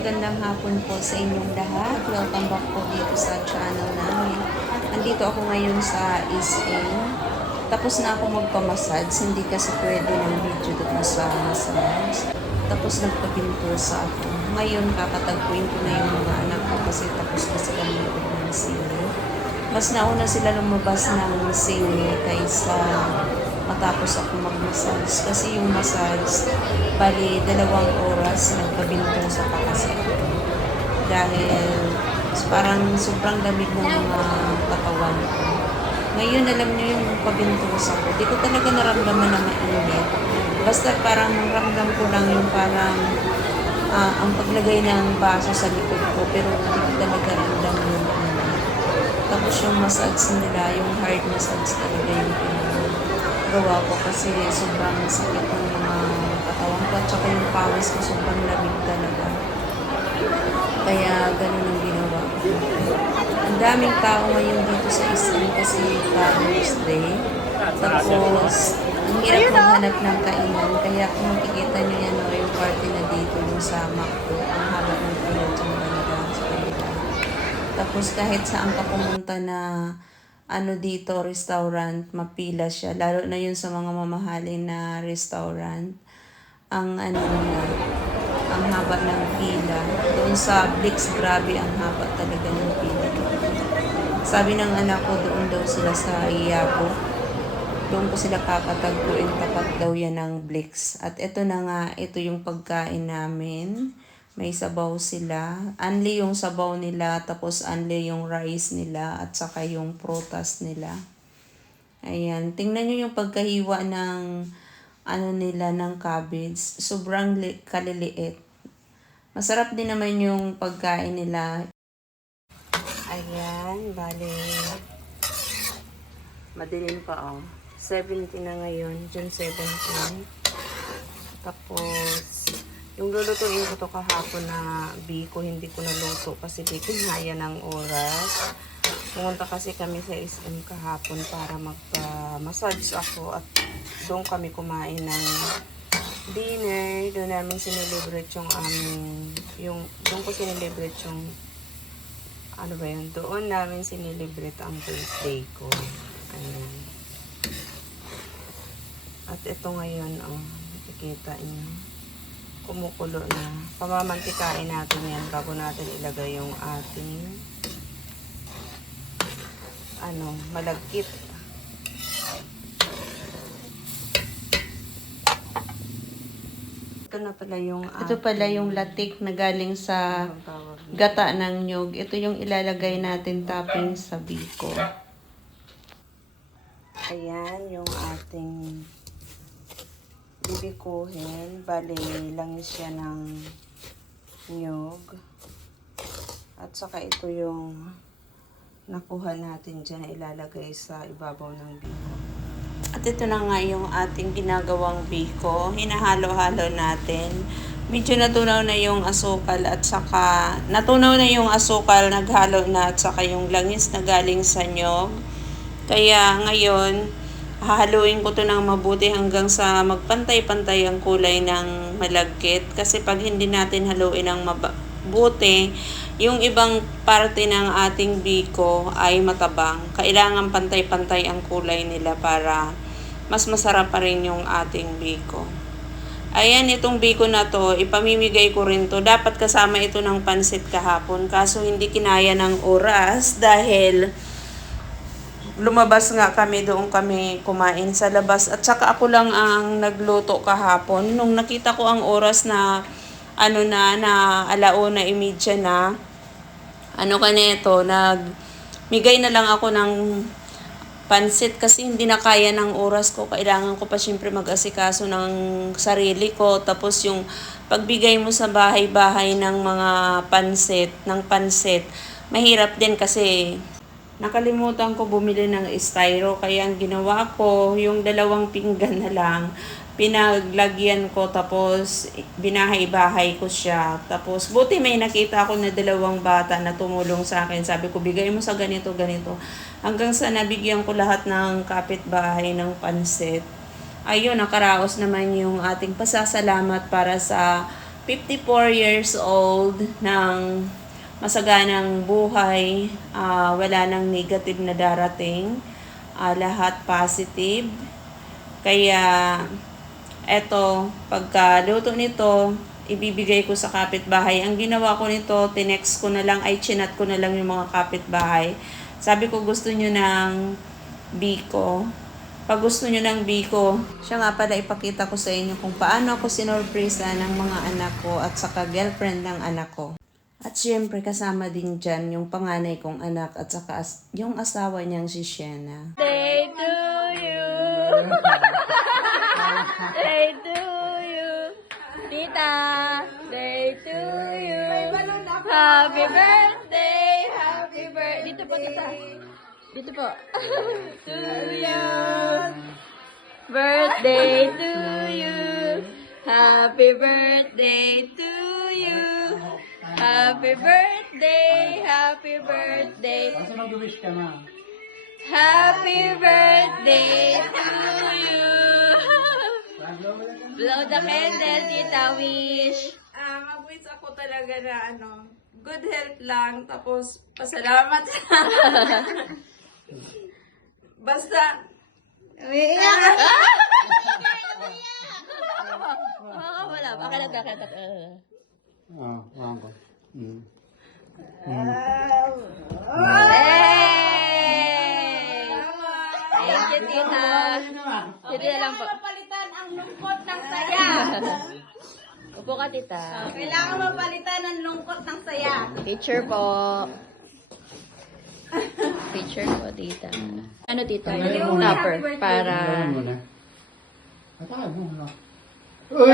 magandang hapon po sa inyong lahat. Welcome back po dito sa channel namin. Nandito ako ngayon sa SM. Tapos na ako magpamassage. Hindi kasi pwede ng video doon sa massage. Tapos nagpapintusa ako. Ngayon kakatagpuin ko na yung mga anak ko kasi tapos na sila manood ng sine. Mas nauna sila lumabas ng sine kaysa matapos ako mag-massage. Kasi yung massage, bali 2 oras nagpabintusa pa kasi ako. Dahil parang sobrang lamig ng mga katawan ko. Ngayon alam niyo yung pabintusa ko. Di ko talaga naramdaman na mainit. Basta parang ramdam ko lang yung parang ang paglagay ng baso sa likod ko. Pero hindi ko talaga ramdam yung Tapos yung massage nila, yung hard massage talaga yung gawa ko kasi sobrang sakit ng mga katawan ko at saka yung pawis ko sobrang lamig talaga. Kaya ganun ang ginawa ko. Ang daming tao ngayon dito sa SM kasi Father's Day. Tapos, ang hirap maghanap ng kainan. Kaya kung makikita nyo yan yung party na dito yung sa McDo, ang haba ng pila dyan banda sa kanila. Tapos kahit saan ka pumunta na dito, restaurant, mapila siya. Lalo na yun sa mga mamahalin na restaurant. Ang ang haba ng pila. Doon sa Blix, grabe ang haba talaga ng pila. Sabi ng anak ko, doon daw sila sa Iyabo. Doon ko sila kakatagpuin, tapat daw yan ng Blix. At ito na nga, ito yung pagkain namin. May sabaw sila. Only yung sabaw nila, tapos only yung rice nila, at saka yung prutas nila. Ayan. Tingnan nyo yung pagkahiwa ng nila ng cabbage. Sobrang kaliliit. Masarap din naman yung pagkain nila. Ayan. Bale. Madilim pa 70 na ngayon. June 17. Tapos yung lulutuin ko to kahapon na biko, hindi ko naluto kasi di kinaya ng oras. Pumunta kasi kami sa SM kahapon para magpa-massage ako at doon kami kumain ng dinner. Doon namin sinelebrate doon ko sinelebrate yung doon namin sinelebrate ang birthday ko. Ayan. At ito ngayon, nakikita niyo. Kumukulo na. Pamamantikain natin yan bago natin ilagay yung ating malagkit. Ito pala yung latik na galing sa gata ng nyug. Ito yung ilalagay natin topping sa biko. Ayan yung ating bibikuhin. Bali, langis siya ng nyug. At saka ito yung nakuha natin dyan na ilalagay sa ibabaw ng biko. At ito na nga yung ating ginagawang biko. Hinahalo-halo natin. Medyo natunaw na yung asukal at saka naghalo na at saka yung langis na galing sa nyog. Kaya ngayon, hahaluin ko to ng mabuti hanggang sa magpantay-pantay ang kulay ng malagkit. Kasi pag hindi natin haluin ng mabuti, yung ibang parte ng ating biko ay matabang. Kailangan pantay-pantay ang kulay nila para mas masarap pa rin yung ating biko. Ayan, itong biko na to, ipamimigay ko rin to. Dapat kasama ito ng pansit kahapon. Kaso hindi kinaya ng oras dahil lumabas nga kami, doon kami kumain sa labas. At saka ako lang ang nagluto kahapon. Nung nakita ko ang oras na na 1:30 na, nagmigay na lang ako ng pansit kasi hindi na kaya ng oras ko. Kailangan ko pa syempre mag-asikaso ng sarili ko. Tapos yung pagbigay mo sa bahay-bahay ng mga pansit, mahirap din kasi nakalimutan ko bumili ng styro. Kaya ang ginawa ko, yung 2 pinggan na lang, pinaglagyan ko tapos binahay-bahay ko siya. Tapos buti may nakita ako na 2 bata na tumulong sa akin. Sabi ko, bigay mo sa ganito. Hanggang sa nabigyan ko lahat ng kapitbahay ng pansit. Ayun, nakaraos naman yung ating pasasalamat para sa 54 years old ng masaganang buhay, wala nang negative na darating, lahat positive. Kaya eto, pagkaluto nito, ibibigay ko sa kapitbahay. Ang ginawa ko nito, tinext ko na lang, chinat ko na lang yung mga kapitbahay. Sabi ko gusto nyo ng biko. Pag gusto nyo ng biko, siya nga pala ipakita ko sa inyo kung paano ako sinorpresa ng mga anak ko at saka girlfriend ng anak ko. At syempre kasama din dyan yung panganay kong anak at saka yung asawa niyang si Sienna. Day to you. Day to you. Tita. Day to you. Happy birthday. Happy birthday. Dito po, tita. Dito po. To you. Birthday to you. Happy birthday to you. Happy birthday. Happy birthday. Kasi mag-wish ka na. Happy birthday to you. Blow the candle, Tita Wish. Mag-wish ako talaga na good health lang, tapos pasalamat basta Umiiyak. Wala. Akalat. Oo, wala ko. Hey! Thank you, Tita. Tita lang po. Mapalitan ang lungkot ng saya. Upo ka, Tita. Kailangan mapalitan ang lungkot ng saya. Picture po. Picture po, Tita. Ano, Tita? Tupper. Para... Tanggalin mo na. Tanggalin mo na. Uy!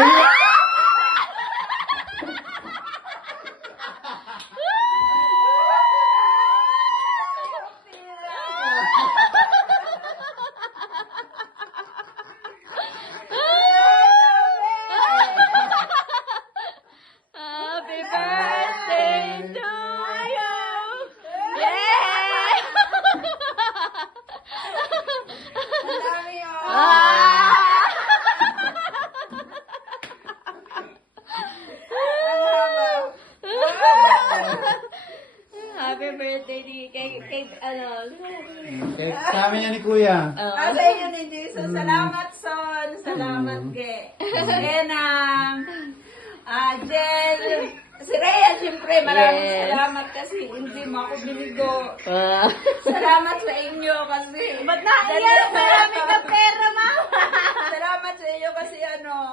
Happy birthday to you! Yeah! Happy birthday di kay Sa amin yan ni Kuya. Asa yun hindi. So, salamat, Son. Salamat, Ge. Enam. Jel. Si Rhea, siyempre, maraming Yes. salamat kasi hindi mo ako binigo. Wow. Salamat sa inyo kasi. Ba't naiyak? Marami ka pera, mama. Salamat sa inyo kasi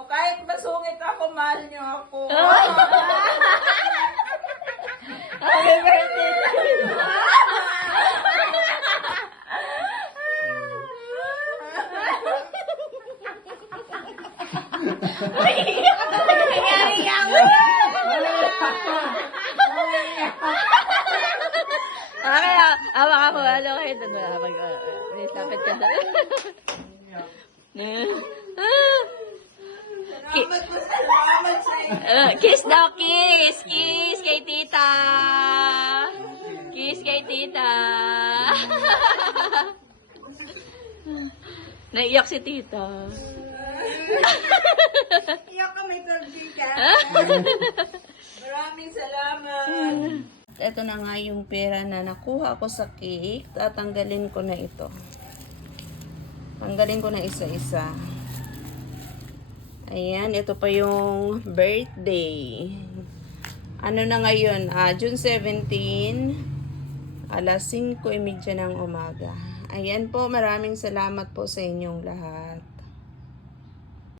kahit masungit ako, mahal niyo ako. Happy birthday to you! Nangyari yan. Kaya, awa ka po, ano kayo doon? Lapit ka doon. Salamat sa inyo. Kiss daw, kiss! Kiss kay tita! Kiss kay tita! Naiyak si tita. Iyak ka, may kaibigan. Maraming salamat. Ito na nga yung pera na nakuha ko sa cake. Tatanggalin ko na ito. Tanggalin ko na isa-isa. Ayan, ito pa yung birthday. Ano na ngayon? June 17, alas 5:30 ng umaga. Ayan po, maraming salamat po sa inyong lahat.